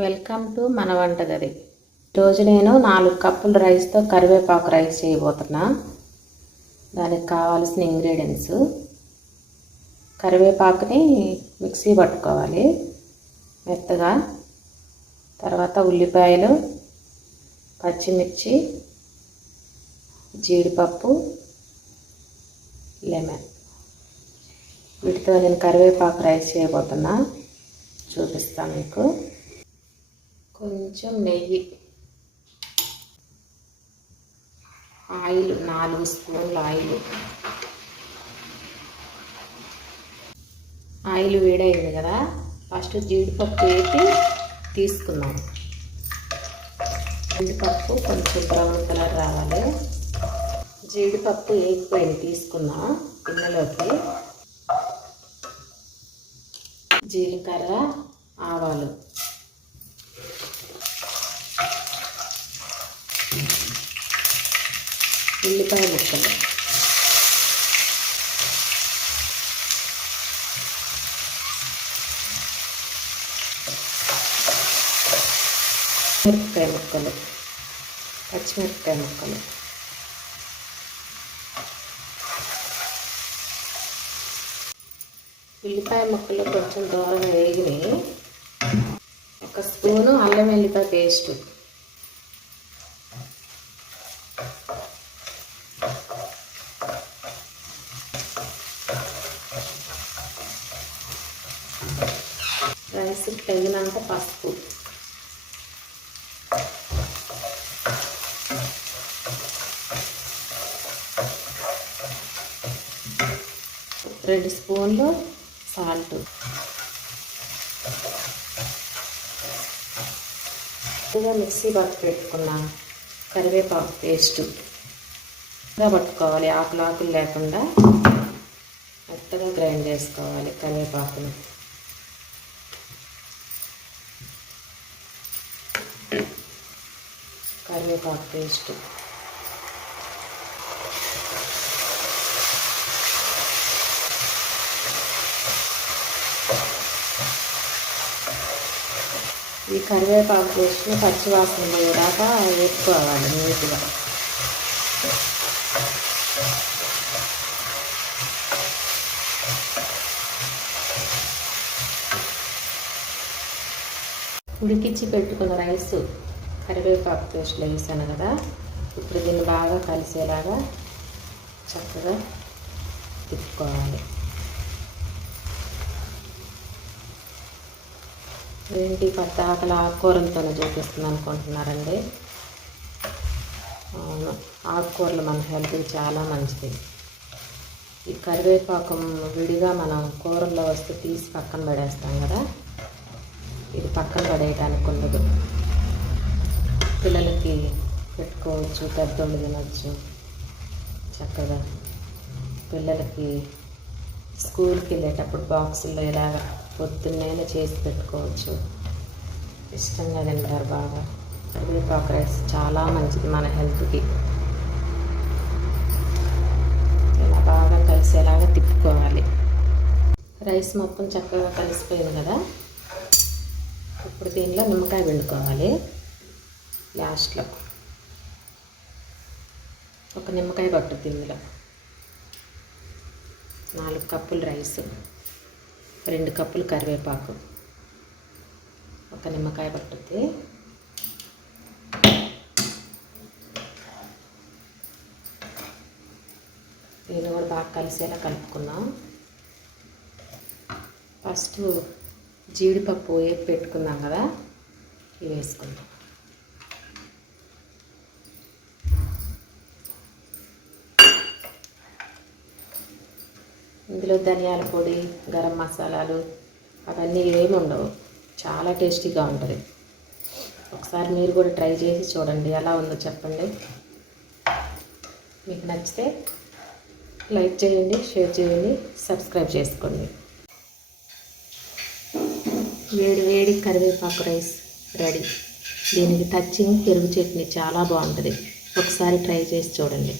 Welcome to మన వంటగది. ఈరోజు నేను 4 కప్పుల రైస్తో కరివేపాకు రైస్ చేయబోతున్నా. దానికి కావాల్సిన ఇంగ్రీడియంట్స్: కరివేపాకుని మిక్సీ పట్టుకోవాలి మెత్తగా, తర్వాత ఉల్లిపాయలు, పచ్చిమిర్చి, జీడిపప్పు, లెమన్. వీటితో నేను కరివేపాకు రైస్ చేయబోతున్నా, చూపిస్తాను మీకు. కొంచెం నెయ్యి, ఆయిల్ 4 స్పూన్ల ఆయిల్ వేడైంది కదా, ఫస్ట్ జీడిపప్పు వేసి తీసుకుందాం. జీడిపప్పు కొంచెం బ్రౌన్ కలర్ రావాలి. జీడిపప్పు వేగిపోయింది, తీసుకుందాం గిన్నెలోకి. జీలకర్ర, ఆవాలు, ఉల్లిపాయ ముక్కలు, మిరపకాయ ముక్కలు, పచ్చిమిరపకాయ ముక్కలు, ఉల్లిపాయ ముక్కలు కొంచెం దూరంగా వేగినాయి. 1 స్పూను అల్లం వెల్లిపాయ పేస్టు, రైస్కి తగినంత పసుపు, రెండు స్పూన్లు సాల్ట్, మిక్సీ పట్టు పెట్టుకున్న కరివేపాకు పేస్టు పట్టుకోవాలి. ఆకులు లేకుండా మెత్తగా గ్రైండ్ చేసుకోవాలి కరివేపాకుని. కరివేపాకు పేస్ట్, ఈ కరివేపాకు పేస్ట్ని పచ్చివాసన పోయేదాకా వేసుకోవాలి నీట్గా. ఉడికించి పెట్టుకున్న రైస్ కరివేపాకు పేస్ట్లో వేసాను కదా, ఇప్పుడు దీన్ని బాగా కలిసేలాగా చక్కగా తిప్పుకోవాలి. ఏంటి పద్దాకల ఆకుకూరలతోనే చూపిస్తుంది అనుకుంటున్నారండి? అవును, ఆకుకూరలు మన హెల్త్కి చాలా మంచిది. ఈ కరివేపాకు విడిగా మనం కూరల్లో వస్తే తీసి పక్కన పడేస్తాం కదా, ఇది పక్కన పడేయడానికి ఉండదు. పిల్లలకి పెట్టుకోవచ్చు, పెద్దోళ్ళు తినవచ్చు చక్కగా. పిల్లలకి స్కూల్కి వెళ్ళేటప్పుడు బాక్సుల్లో ఇలాగ పొద్దున్నే చేసి పెట్టుకోవచ్చు, ఇష్టంగా తింటారు బాగా. కరివేపాకు రైస్ చాలా మంచిది మన హెల్త్కి. ఇలా బాగా కలిసేలాగా తిప్పుకోవాలి. రైస్ మొత్తం చక్కగా కలిసిపోయింది కదా, ఇప్పుడు దీనిలో నిమ్మకాయ పిండుకోవాలి. లాస్ట్లో 1 నిమ్మకాయ పట్టుద్ది ఇందులో. 4 కప్పులు రైసు, 2 కప్పులు కరివేపాకు, 1 నిమ్మకాయ పట్టుద్ది. దీన్ని కూడా బాగా కలిసేలా కలుపుకుందాం. ఫస్ట్ జీడిపప్పు వేపి పెట్టుకున్నాం కదా, ఇవి వేసుకుందాం. ఇందులో ధనియాల పొడి, గరం మసాలాలు అవన్నీ ఏమి ఉండవు, చాలా టేస్టీగా ఉంటుంది. ఒకసారి మీరు కూడా ట్రై చేసి చూడండి, ఎలా ఉందో చెప్పండి. మీకు నచ్చితే లైక్ చేయండి, షేర్ చేయండి, సబ్స్క్రైబ్ చేసుకోండి. వేడి వేడి కరివేపాకు రైస్ రెడీ. దీనికి టచింగ్ పెరుగు చట్నీ చాలా బాగుంటుంది. ఒకసారి ట్రై చేసి చూడండి.